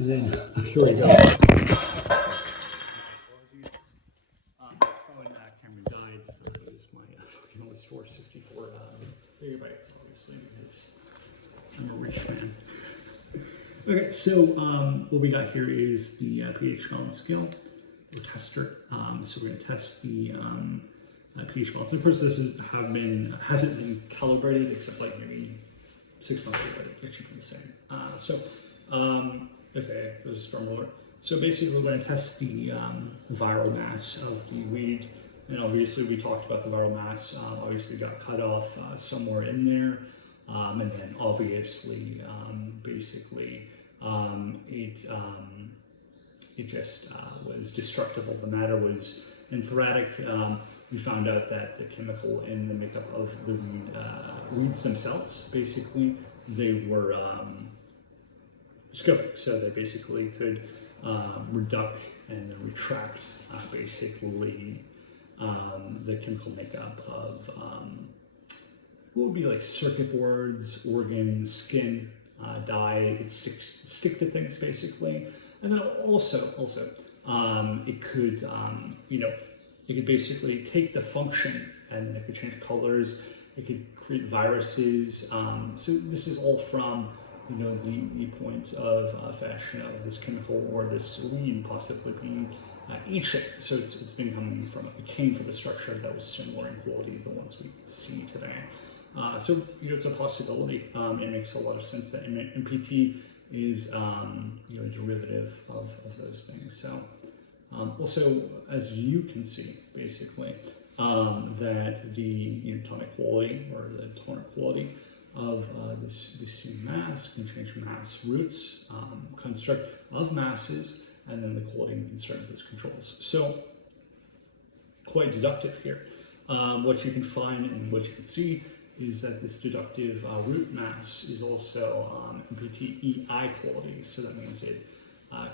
And then here we go. My phone camera died. It was my fucking old store 64 gigabytes, obviously, because I'm a rich man. Okay, so what we got here is the pH balance scale, or tester. So we're going to test the pH balance. Of course, this hasn't been calibrated except like maybe 6 months ago, but it should be the same. Okay, there's a storm alert. So basically, we're going to test the viral mass of the weed, and obviously, we talked about the viral mass. Obviously, got cut off somewhere in there, and then obviously, it just was destructible. The matter was anthratic. We found out that the chemical in the makeup of the weeds themselves, basically, they were scopic, so they basically could reduct and retract basically the chemical makeup of what would be like circuit boards, organs, skin, dye. It could stick to things basically, and then also it could it could basically take the function and then it could change colors. It could create viruses. So this is all from the point of fashion of this chemical or this weed possibly being ancient. So it's been coming from, it came from a structure that was similar in quality to the ones we see today. So it's a possibility. It makes a lot of sense that MPT is a derivative of those things. So also, as you can see, basically, that the tonic quality or the tonic quality of this mass can change mass roots, construct of masses, and then the quality and concern of those controls. So quite deductive here. What you can find and what you can see is that this deductive root mass is also MPT-EI quality. So that means it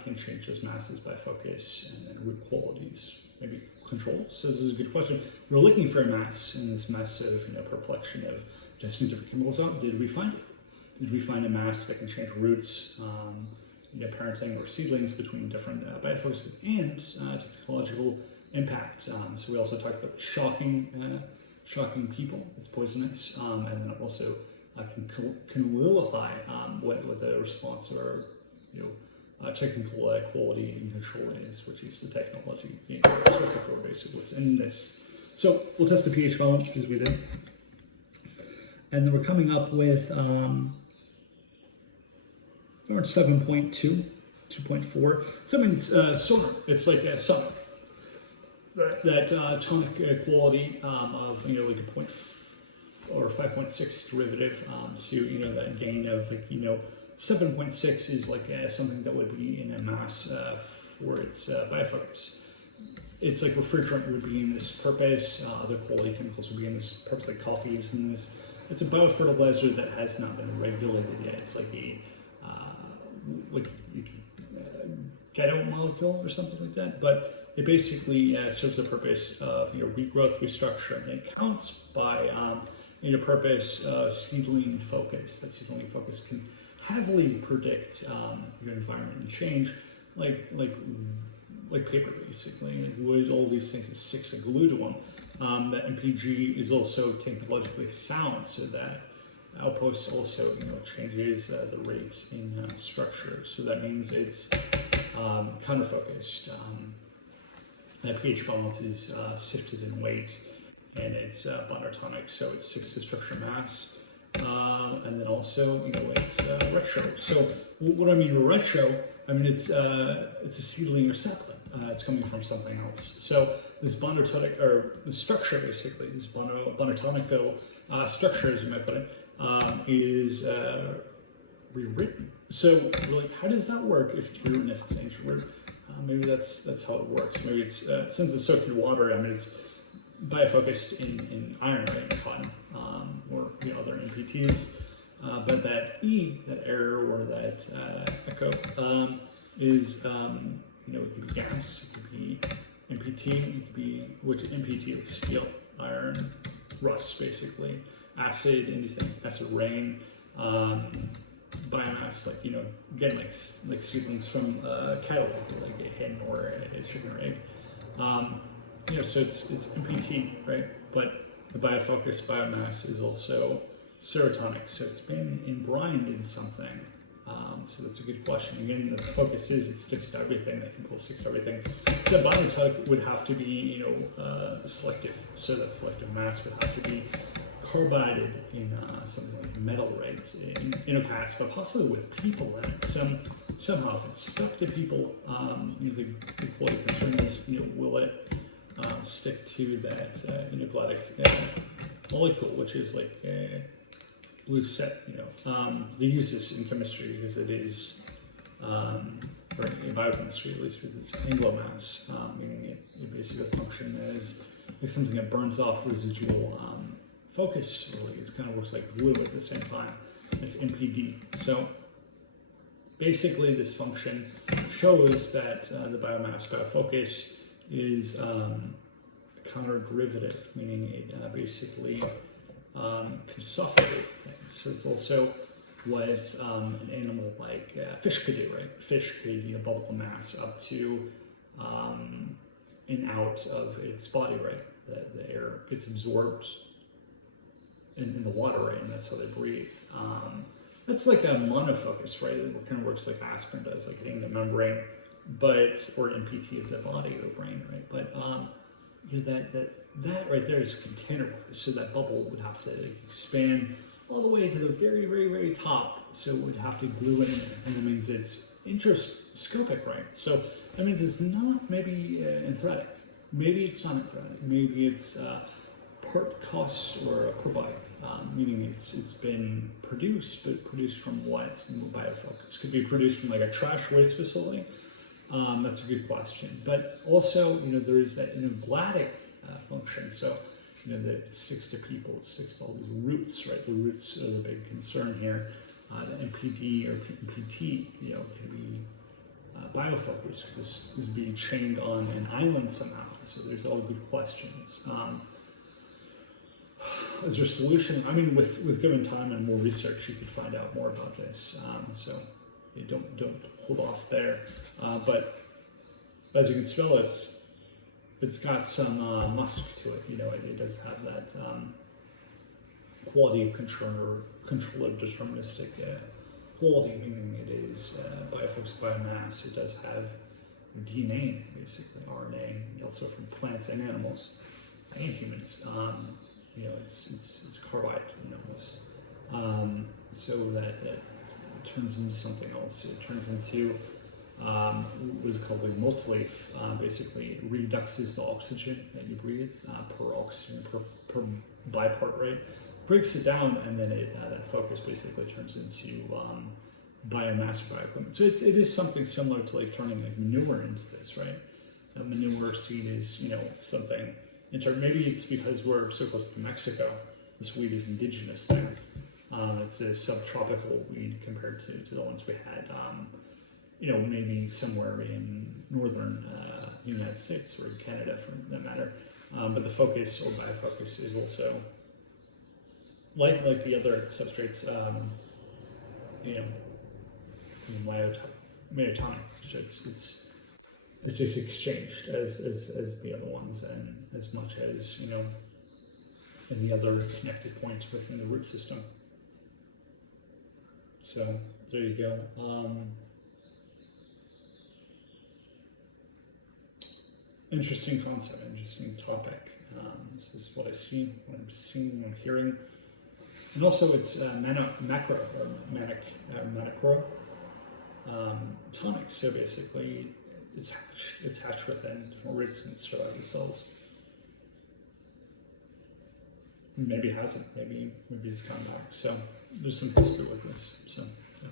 can change those masses by focus and then root qualities, maybe controls. So this is a good question. We're looking for a mass in this mess of perplexion of testing different chemicals out. Did we find it? Did we find a mass that can change roots, parenting or seedlings between different biofocuses and technological impact? So we also talked about shocking people. It's poisonous, and then it also can vilify what the response or technical quality and control is, which is the technology, the circuit board, basically what's in this. So we'll test the pH balance as we did. And then we're coming up with around 7.2, 2.4. So I mean, it's sonar. It's like a sun. That tonic quality of like a 0.4 or 5.6 derivative to that gain of 7.6 is like something that would be in a mass for its bifocus. It's like refrigerant would be in this purpose. Other quality chemicals would be in this purpose, like coffee is in this. It's a biofertilizer that has not been regulated yet. It's like a ghetto molecule or something like that. But it basically serves the purpose of regrowth, restructuring. It counts by purpose of seedling and focus. That seedling and focus can heavily predict your environment and change, like paper, basically, like wood, all these things, it sticks a glue to them. That MPG is also technologically sound, so that outpost also changes the rate in structure. So that means it's counter-focused. That pH balance is sifted in weight, and it's bonotonic, so it sticks to structure mass. And then also, it's retro. So what I mean by retro, I mean it's a seedling or sapling. It's coming from something else. So this bonotonic, or the structure basically, this bonotonico structure, as you might put it, is rewritten. So we're like, how does that work if it's rewritten, if it's an ancient root? Maybe that's how it works. Maybe it's since it's soaked in water. I mean, it's biofocused in iron, right, and cotton, or other MPTs. But that that error or that echo is it could be gas, it could be MPT, it could be MPT like steel, iron, rust, basically, acid, anything, acid rain. biomass, like again, like seedlings from cattle, like a hen or a chicken or egg. So it's MPT, right? But the biofocus biomass is also serotonic, so it's been embrined in something. So that's a good question. Again, the focus is it sticks to everything. That chemical sticks to everything. So the biotype would have to be, selective. So that selective mass would have to be carbided in something like metal, right? In a cast, but possibly with people in it. Somehow, if it's stuck to people, the quality concern is, will it stick to that glytic molecule, which is like blue set, they use this in chemistry because it is, or in biochemistry at least, because it's Anglo-mass, meaning it basically functions as like something that burns off residual focus. Really, it kind of works like glue at the same time. It's MPD. So basically, this function shows that the biomass biofocus is counter-derivative, meaning it basically can suffocate things. So it's also what an animal like fish could do, right? Fish could bubble mass up to and out of its body, right? The air gets absorbed in the water, right? And that's how they breathe. That's like a monofocus, right? It kind of works like aspirin does, like hitting the membrane, or MPT of the body or the brain, right? But that right there is containerized, so that bubble would have to expand all the way to the very, very, very top. So it would have to glue in, and that means it's intrascopic, right? So that means it's not maybe enthretic. Maybe it's not enthretic. Maybe it's part cos or part body, meaning it's been produced, but produced from what biofocus? Could be produced from like a trash waste facility. That's a good question. But also, there is that glytic function. So, that it sticks to people, it sticks to all these roots, right? The roots are the big concern here. The MPD or MPT, can be biofocus. This is being chained on an island somehow. So there's all good questions. Is there a solution? I mean, with given time and more research, you could find out more about this. So don't hold off there. But as you can smell, it's got some musk to it. It does have that quality of control or deterministic quality, meaning it is biofocused biomass. It does have DNA, basically RNA, also from plants and animals and humans. It's carbide almost. So that it turns into something else. It turns into what is called a multileaf. Basically, it reduces the oxygen that you breathe per oxygen per bipart, right? Breaks it down, and then that focus basically turns into biomass or bioequipment. So it is something similar to like turning like manure into this, right? A manure seed is something. Maybe it's because we're so close to Mexico. This weed is indigenous there. It's a subtropical weed compared to the ones we had. Maybe somewhere in northern United States or Canada, for that matter. But the focus or biofocus is also like the other substrates, myotonic. So it's just exchanged as the other ones, and as much as any other connected points within the root system. So there you go. Interesting concept, interesting topic. This is what I see, what I'm seeing, what I'm hearing. And also it's macro, or macro tonic. So basically it's hatched within roots and surviving cells. Maybe it hasn't, maybe it's gone back. So there's some history with this. So yeah.